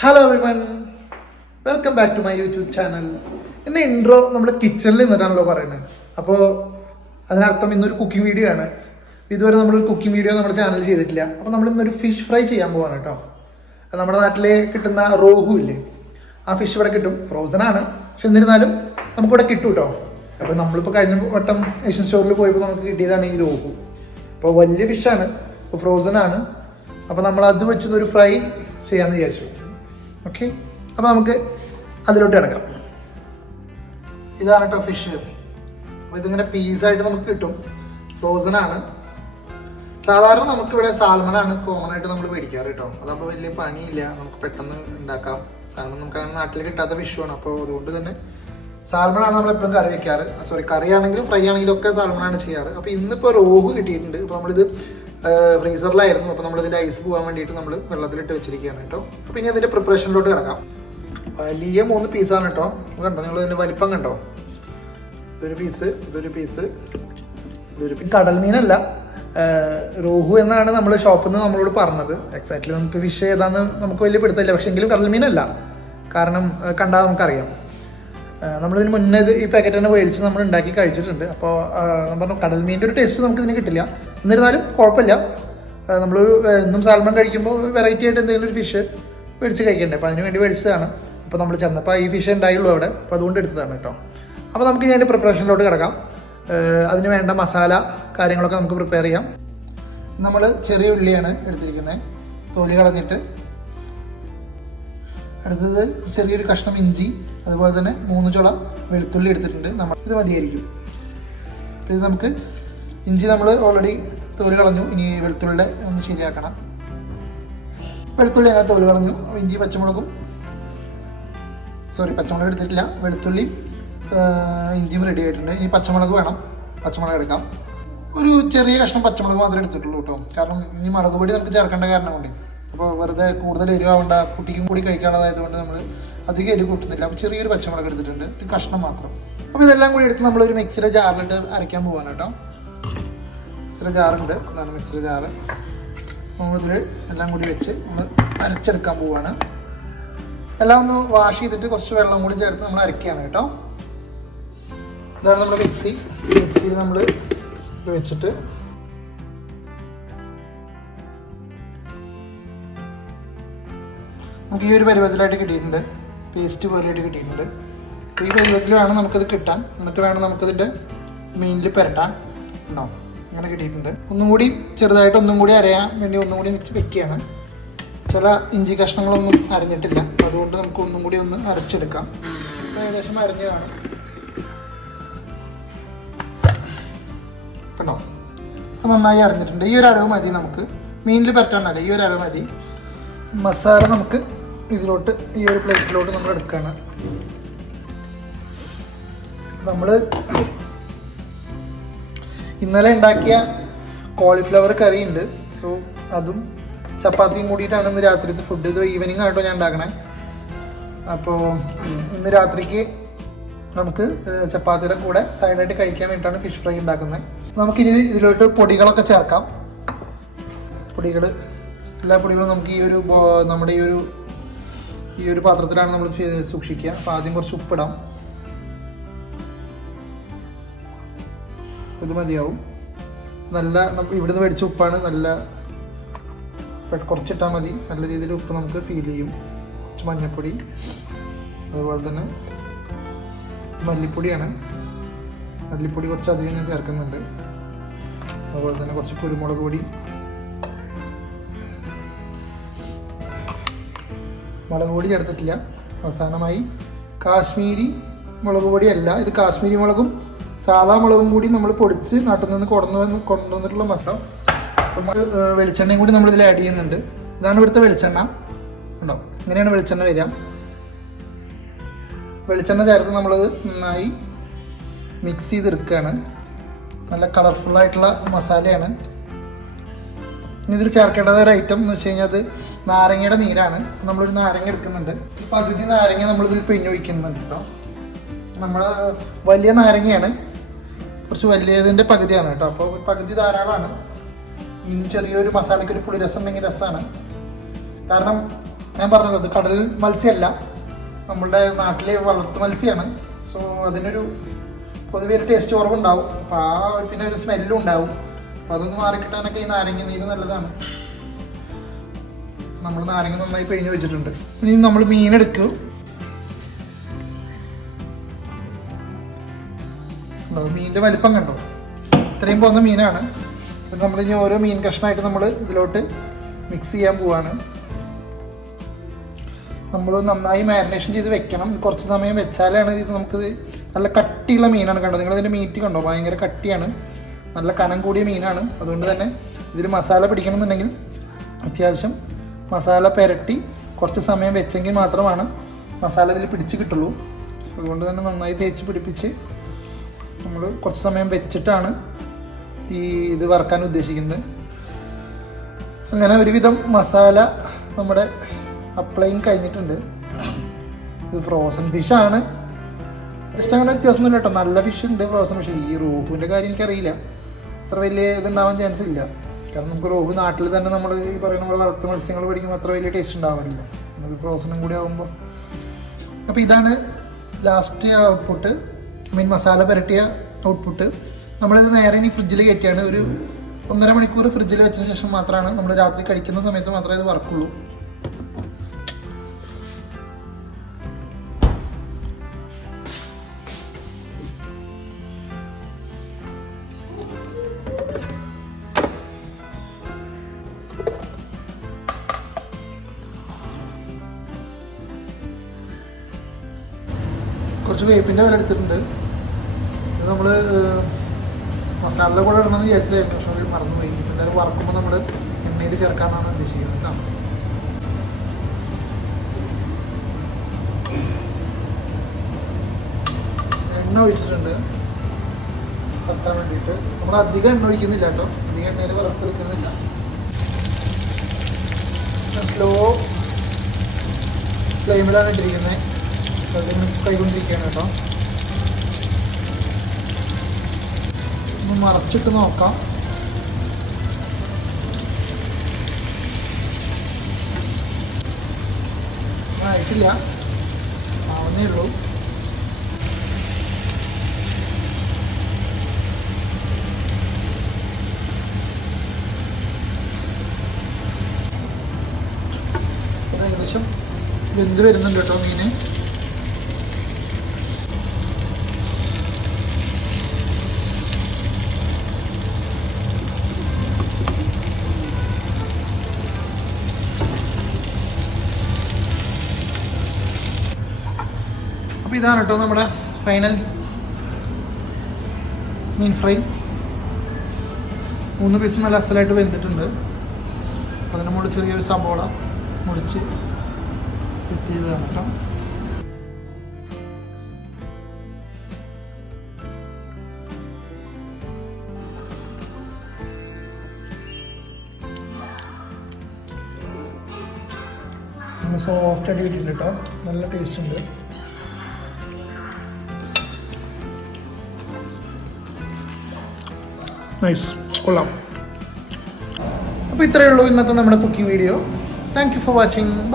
Hello everyone, welcome back to my YouTube channel. ഇന്ന് intro നമ്മൾ കിച്ചണിൽ നിന്നിട്ടാണല്ലോ പറയുന്നത്. അപ്പോൾ അതിനർത്ഥം ഇന്നൊരു കുക്കിംഗ് വീഡിയോ ആണ്. ഇതുവരെ നമ്മളൊരു കുക്കിംഗ് വീഡിയോ നമ്മുടെ ചാനൽ ചെയ്തിട്ടില്ല. അപ്പോൾ നമ്മൾ ഇന്നൊരു ഫിഷ് ഫ്രൈ ചെയ്യാൻ പോവാണ് കേട്ടോ. നമ്മുടെ നാട്ടിൽ കിട്ടുന്ന റോഹു ഇല്ലേ, ആ ഫിഷ് ഇവിടെ കിട്ടും. ഫ്രോസൺ ആണ്, പക്ഷെ എന്നിരുന്നാലും നമുക്കിവിടെ കിട്ടും കേട്ടോ. അപ്പോൾ നമ്മളിപ്പോൾ കഴിഞ്ഞ വട്ടം ഏഷ്യൻ സ്റ്റോറിൽ പോയപ്പോൾ നമുക്ക് കിട്ടിയതാണ് ഈ റോഹു. അപ്പോൾ വലിയ ഫിഷാണ്, ഇപ്പോൾ ഫ്രോസൺ ആണ്. അപ്പോൾ നമ്മൾ അത് വെച്ചൊരു ഫ്രൈ ചെയ്യാമെന്ന് വിചാരിച്ചു. ഓക്കെ, അപ്പോൾ നമുക്ക് അതിലോട്ട് കിടക്കാം. ഇതാണ് കേട്ടോ ഫിഷ്. അപ്പോൾ ഇതിങ്ങനെ പീസായിട്ട് നമുക്ക് കിട്ടും. ഫ്രോസൺ ആണ്. സാധാരണ നമുക്കിവിടെ സാൽമണാണ് കോമൺ ആയിട്ട് നമ്മൾ മേടിക്കാറ് കേട്ടോ. അതാകുമ്പോൾ വലിയ പണിയില്ല, നമുക്ക് പെട്ടെന്ന് ഉണ്ടാക്കാം. സാൽമൺ നമുക്ക് അങ്ങനെ നാട്ടിൽ കിട്ടാത്ത ഫിഷുമാണ്. അപ്പോൾ അതുകൊണ്ട് തന്നെ സാൽമണാണ് നമ്മൾ എപ്പോഴും കറി വെക്കാറ്. കറി ആണെങ്കിലും ഫ്രൈ ആണെങ്കിലും ഒക്കെ സാൽമണാണ് ചെയ്യാറ്. അപ്പോൾ ഇന്നിപ്പോൾ റോഹു കിട്ടിയിട്ടുണ്ട്. അപ്പോൾ നമ്മളിത് ഫ്രീസറിലായിരുന്നു. അപ്പോൾ നമ്മളിതിൻ്റെ ഐസ് പോകാൻ വേണ്ടിയിട്ട് നമ്മൾ വെള്ളത്തിലിട്ട് വെച്ചിരിക്കുകയാണ് കേട്ടോ. അപ്പോൾ ഇനി അതിൻ്റെ പ്രിപ്പറേഷനിലോട്ട് കിടക്കാം. വലിയ 3 പീസാണ് കേട്ടോ. കണ്ടോ നിങ്ങൾ ഇതിൻ്റെ വലിപ്പം കണ്ടോ? ഇതൊരു പീസ്, ഇതൊരു പീസ്, ഇതൊരു പീസ്. കടൽ മീനല്ല, റോഹു എന്നാണ് നമ്മൾ ഷോപ്പിൽ നിന്ന് നമ്മളോട് പറഞ്ഞത്. എക്സാക്ട്ലി നമുക്ക് ഫിഷ് ഏതാന്ന് നമുക്ക് വലിയ പിടുത്തമില്ല. പക്ഷേ എങ്കിലും കടൽ മീനല്ല, കാരണം കണ്ടാൽ നമുക്കറിയാം. നമ്മളിതിന് മുന്നേ ഈ പാക്കറ്റ് തന്നെ മേടിച്ച് നമ്മൾ ഉണ്ടാക്കി കഴിച്ചിട്ടുണ്ട്. അപ്പോൾ പറഞ്ഞു കടൽ മീനിൻ്റെ ഒരു ടേസ്റ്റ് നമുക്കിതിന് കിട്ടില്ല. എന്നിരുന്നാലും കുഴപ്പമില്ല. നമ്മളൊരു എന്നും സാൽമൺ കഴിക്കുമ്പോൾ വെറൈറ്റി ആയിട്ട് എന്തെങ്കിലും ഒരു ഫിഷ് മേടിച്ച് കഴിക്കണ്ടേ. അപ്പോൾ അതിന് വേണ്ടി മേടിച്ചതാണ്. അപ്പോൾ നമ്മൾ ചെന്നപ്പോൾ ഈ ഫിഷ് ഉണ്ടായുള്ളൂ അവിടെ. അപ്പോൾ അതുകൊണ്ട് എടുത്തതാണ് കേട്ടോ. അപ്പോൾ നമുക്ക് ഞാൻ പ്രിപ്പറേഷനിലോട്ട് കിടക്കാം. അതിന് വേണ്ട മസാല കാര്യങ്ങളൊക്കെ നമുക്ക് പ്രിപ്പയർ ചെയ്യാം. നമ്മൾ ചെറിയ ഉള്ളിയാണ് എടുത്തിരിക്കുന്നത്, തൊലി കളഞ്ഞിട്ട്. അടുത്തത് ചെറിയൊരു കഷ്ണം ഇഞ്ചി, അതുപോലെ തന്നെ 3 ചുള വെളുത്തുള്ളി എടുത്തിട്ടുണ്ട്. നമ്മൾ ഇത് മതിയായിരിക്കും. ഇത് നമുക്ക് ഇഞ്ചി നമ്മൾ ഓൾറെഡി തോല് കളഞ്ഞു. ഇനി വെളുത്തുള്ളിയുടെ ഒന്ന് ശരിയാക്കണം. വെളുത്തുള്ളി അങ്ങനെ തോല് കളഞ്ഞു. ഇഞ്ചി പച്ചമുളകും പച്ചമുളക് എടുത്തിട്ടില്ല. വെളുത്തുള്ളിയും ഇഞ്ചിയും റെഡി ആയിട്ടുണ്ട്. ഇനി പച്ചമുളക് വേണം. പച്ചമുളക് എടുക്കാം. ഒരു ചെറിയ കഷ്ണം പച്ചമുളക് മാത്രമേ എടുത്തിട്ടുള്ളൂ കേട്ടോ. കാരണം ഇനി മുളക് പൊടി നമുക്ക് ചേർക്കേണ്ട കാരണം കൊണ്ട്. അപ്പോൾ വെറുതെ കൂടുതൽ എരിവാവേണ്ട, കുട്ടിക്കും കൂടി കഴിക്കാനുള്ളതായതുകൊണ്ട് നമ്മൾ അധികം എരിവ് കൂട്ടുന്നില്ല. അപ്പോൾ ചെറിയൊരു പച്ചമുളക് എടുത്തിട്ടുണ്ട്, ഒരു കഷ്ണം മാത്രം. അപ്പോൾ ഇതെല്ലാം കൂടി എടുത്ത് നമ്മളൊരു മിക്സിയുടെ ജാറിലിട്ട് അരയ്ക്കാൻ പോവാണ് കേട്ടോ. മിക്സിയുടെ ജാറുണ്ട്, അതാണ് മിക്സിയുടെ ജാറ്. നമ്മളിതിൽ എല്ലാം കൂടി വെച്ച് നമ്മൾ അരച്ചെടുക്കാൻ പോവാണ്. എല്ലാം ഒന്ന് വാഷ് ചെയ്തിട്ട് കുറച്ച് വെള്ളം കൂടി ചേർത്ത് നമ്മൾ അരയ്ക്കുകയാണ് കേട്ടോ. ഇതാണ് നമ്മുടെ മിക്സിയിൽ നമ്മൾ വെച്ചിട്ട് നമുക്ക് ഈ ഒരു പരുവത്തിലായിട്ട് കിട്ടിയിട്ടുണ്ട്. പേസ്റ്റ് പോലെയായിട്ട് കിട്ടിയിട്ടുണ്ട്. ഈ പരുവത്തിൽ വേണം നമുക്കത് കിട്ടാൻ. എന്നിട്ട് വേണം നമുക്കതിൻ്റെ മീനിൽ പുരട്ടാൻ. ഉണ്ടോ? അങ്ങനെ കിട്ടിയിട്ടുണ്ട്. ഒന്നും കൂടി ചെറുതായിട്ട് ഒന്നും കൂടി അരയാൻ വേണ്ടി ഒന്നും കൂടി മിക്സ് വെക്കുകയാണ്. ചില ഇഞ്ചി കഷ്ണങ്ങളൊന്നും അരഞ്ഞിട്ടില്ല, അതുകൊണ്ട് നമുക്ക് ഒന്നും കൂടി ഒന്ന് അരച്ചെടുക്കാം. ഏകദേശം അരഞ്ഞ് കാണും. കണ്ടോ? അത് നന്നായി അരഞ്ഞിട്ടുണ്ട്. ഈ ഒരു അരവ് മതി നമുക്ക്. മീനിൽ പുരട്ടാനല്ല, ഈ ഒരു അരവ് മതി. മസാല നമുക്ക് ഇതിലോട്ട് ഈ ഒരു പ്ലേറ്റിലോട്ട് നമ്മൾ എടുക്കുകയാണ്. നമ്മൾ ഇന്നലെ ഉണ്ടാക്കിയ കോളിഫ്ലവർ കറി ഉണ്ട്. സോ അതും ചപ്പാത്തിയും കൂടിയിട്ടാണ് ഇന്ന് രാത്രിത്തെ ഫുഡ്. ഇത് ഈവനിങ് ആയിട്ടോ ഞാൻ ഉണ്ടാക്കണേ. അപ്പോൾ ഇന്ന് രാത്രിക്ക് നമുക്ക് ചപ്പാത്തിയുടെ കൂടെ സൈഡായിട്ട് കഴിക്കാൻ വേണ്ടിയിട്ടാണ് ഫിഷ് ഫ്രൈ ഉണ്ടാക്കുന്നത്. നമുക്കിനി ഇതിലോട്ട് പൊടികളൊക്കെ ചേർക്കാം. എല്ലാ പൊടികളും നമുക്ക് നമ്മുടെ ഈ ഒരു പാത്രത്തിലാണ് നമ്മൾ സൂക്ഷിക്കുക. അപ്പോൾ ആദ്യം കുറച്ച് ഉപ്പിടാം. ഇത് മതിയാവും. നല്ല ഇവിടുന്ന് മേടിച്ച ഉപ്പാണ്. നല്ല കുറച്ചിട്ടാൽ മതി. നല്ല രീതിയിൽ ഉപ്പ് നമുക്ക് ഫീൽ ചെയ്യും. കുറച്ച് മഞ്ഞൾപ്പൊടി, അതുപോലെ തന്നെ മല്ലിപ്പൊടിയാണ്. മല്ലിപ്പൊടി കുറച്ച് അധികം ഞാൻ ചേർക്കുന്നുണ്ട്. അതുപോലെ തന്നെ കുറച്ച് കുരുമുളക് പൊടി, മുളക് പൊടി ചേർത്തിട്ടില്ല. അവസാനമായി കാശ്മീരി മുളക് പൊടിയല്ല, ഇത് കാശ്മീരി മുളകും സാധാ മുളകും കൂടി നമ്മൾ പൊടിച്ച് നാട്ടിൽ നിന്ന് കൊണ്ടുവന്നിട്ടുള്ള മസാല. നമ്മൾ വെളിച്ചെണ്ണയും കൂടി നമ്മളിതിൽ ആഡ് ചെയ്യുന്നുണ്ട്. ഇതാണ് ഇവിടുത്തെ വെളിച്ചെണ്ണ. ഉണ്ടോ? ഇങ്ങനെയാണ് വെളിച്ചെണ്ണ വരിക. വെളിച്ചെണ്ണ ചേർത്ത് നമ്മളത് നന്നായി മിക്സ് ചെയ്തെടുക്കുകയാണ്. നല്ല കളർഫുള്ളായിട്ടുള്ള മസാലയാണ്. ഇനി ഇതിൽ ചേർക്കേണ്ടത് ഒരു ഐറ്റം എന്ന് വെച്ച് കഴിഞ്ഞാൽ അത് നാരങ്ങയുടെ നീരാണ്. നമ്മളൊരു നാരങ്ങ എടുക്കുന്നുണ്ട്. പകുതി നാരങ്ങ നമ്മളിതിൽ പിഴിഞ്ഞൊഴിക്കുന്നുണ്ട് കേട്ടോ. നമ്മൾ വലിയ നാരങ്ങയാണ്, കുറച്ച് വലിയതിൻ്റെ പകുതിയാണ് കേട്ടോ. അപ്പോൾ പകുതി ധാരാളമാണ്. ഇനി ചെറിയൊരു മസാലയ്ക്ക് ഒരു പുളിരസം ഉണ്ടെങ്കിൽ രസമാണ്. കാരണം ഞാൻ പറഞ്ഞല്ലോ അത് കടൽ മത്സ്യമല്ല, നമ്മളുടെ നാട്ടിലെ വളർത്തു മത്സ്യമാണ്. സോ അതിനൊരു പൊതുവെ ഒരു ടേസ്റ്റ് കുറവുണ്ടാവും. അപ്പോൾ പിന്നെ ഒരു സ്മെല്ലും ഉണ്ടാവും. അപ്പോൾ അതൊന്ന് മാറിക്കിട്ടാനൊക്കെ ഈ നാരങ്ങ നീര് നല്ലതാണ്. നമ്മൾ നാരങ്ങ നന്നായി പിഴിഞ്ഞ് വെച്ചിട്ടുണ്ട്. ഇനി നമ്മൾ മീനെടുക്കും. മീനിൻ്റെ വലിപ്പം കണ്ടോ, ഇത്രയും പോകുന്ന മീനാണ്. അപ്പം നമ്മളിനി ഓരോ മീൻ കഷ്ണമായിട്ട് നമ്മൾ ഇതിലോട്ട് മിക്സ് ചെയ്യാൻ പോവാണ്. നമ്മൾ നന്നായി മാരിനേഷൻ ചെയ്ത് വെക്കണം. കുറച്ച് സമയം വെച്ചാലാണ് ഇത് നമുക്കിത് നല്ല കട്ടിയുള്ള മീനാണ്. കണ്ടോ നിങ്ങളിതിൻ്റെ മീറ്റ് കണ്ടോ, ഭയങ്കര കട്ടിയാണ്, നല്ല കനം കൂടിയ മീനാണ്. അതുകൊണ്ട് തന്നെ ഇതിൽ മസാല പിടിക്കണമെന്നുണ്ടെങ്കിൽ അത്യാവശ്യം മസാല പുരട്ടി കുറച്ച് സമയം വെച്ചെങ്കിൽ മാത്രമാണ് മസാല ഇതിൽ പിടിച്ച് കിട്ടുള്ളൂ. അതുകൊണ്ട് തന്നെ നന്നായി തേച്ച് പിടിപ്പിച്ച് നമ്മൾ കുറച്ച് സമയം വെച്ചിട്ടാണ് ഈ ഇത് വറക്കാൻ ഉദ്ദേശിക്കുന്നത്. അങ്ങനെ ഒരുവിധം മസാല നമ്മുടെ അപ്ലൈയും കഴിഞ്ഞിട്ടുണ്ട്. ഇത് ഫ്രോസൺ ഫിഷാണ്. ജസ്റ്റ് അങ്ങനെ വ്യത്യാസമൊന്നുമില്ല കേട്ടോ, നല്ല ഫിഷ് ഉണ്ട് ഫ്രോസൺ ഫിഷ്. ഈ റോഹുവിൻ്റെ കാര്യം എനിക്കറിയില്ല, അത്ര വലിയ ഇതുണ്ടാവാൻ ചാൻസ് ഇല്ല. കാരണം നമുക്ക് റോഹു നാട്ടിൽ തന്നെ നമ്മൾ ഈ പറയുന്ന പോലെ വളർത്തു മത്സ്യങ്ങൾ മേടിക്കുമ്പോൾ അത്ര വലിയ ടേസ്റ്റ് ഉണ്ടാവാറില്ല. നമുക്ക് ഫ്രോസണും കൂടി ആകുമ്പോൾ. അപ്പോൾ ഇതാണ് ലാസ്റ്റ് ഔട്ട്പുട്ട്, മീൻ മസാല പുരട്ടിയ ഔട്ട്പുട്ട്. നമ്മളിത് നേരെ ഇനി ഫ്രിഡ്ജിൽ കയറ്റിയാണ്. ഒരു 1.5 മണിക്കൂർ ഫ്രിഡ്ജിൽ വെച്ച ശേഷം മാത്രമാണ് നമ്മൾ രാത്രി കഴിക്കുന്ന സമയത്ത് മാത്രമേ ഇത് വറക്കുള്ളൂ. കുറച്ച് വേപ്പിൻ്റെ വില എടുത്തിട്ടുണ്ട്. ഇത് നമ്മൾ മസാലയുടെ കൂടെ ഇടണമെന്ന് വിചാരിച്ചായിരുന്നു, പക്ഷെ അത് മറന്നുപോയി. എന്തായാലും വറക്കുമ്പോൾ നമ്മൾ എണ്ണയിൽ ചേർക്കാനാണ് ഉദ്ദേശിക്കുന്നത് കേട്ടോ. എണ്ണ ഒഴിച്ചിട്ടുണ്ട് വറുക്കാൻ വേണ്ടിയിട്ട്. നമ്മൾ അധികം എണ്ണ ഒഴിക്കുന്നില്ല കേട്ടോ, അധികം എണ്ണയിൽ വറുത്തെടുക്കുന്നില്ല. സ്ലോ ഫ്ലെയിമിലാണ് ഇട്ടിരിക്കുന്നത്. അതിന് കൈകൊണ്ടിരിക്കുകയാണ് കേട്ടോ. ഒന്ന് മറച്ചിട്ട് നോക്കാം. ആയിട്ടില്ല, ആവുന്നേ ഉള്ളൂ. ഏകദേശം വെന്ത് വരുന്നുണ്ട് കേട്ടോ മീന്. അപ്പോൾ ഇതാണ് കേട്ടോ നമ്മുടെ ഫൈനൽ മീൻ ഫ്രൈ. 3 പീസ് നല്ല അസലായിട്ട് വെന്തിട്ടുണ്ട്. അതിന് മുകളിൽ ചെറിയൊരു സബോള മുറിച്ച് സെറ്റ് ചെയ്തതാണ് കേട്ടോ. സോഫ്റ്റ് ആയിട്ട് കിട്ടിയിട്ടുണ്ട് കേട്ടോ, നല്ല ടേസ്റ്റ് ഉണ്ട്. നൈസ്, കൊള്ളാം. അപ്പോൾ ഇത്രയേ ഉള്ളൂ ഇന്നത്തെ നമ്മുടെ cooking video. Thank you for watching. By.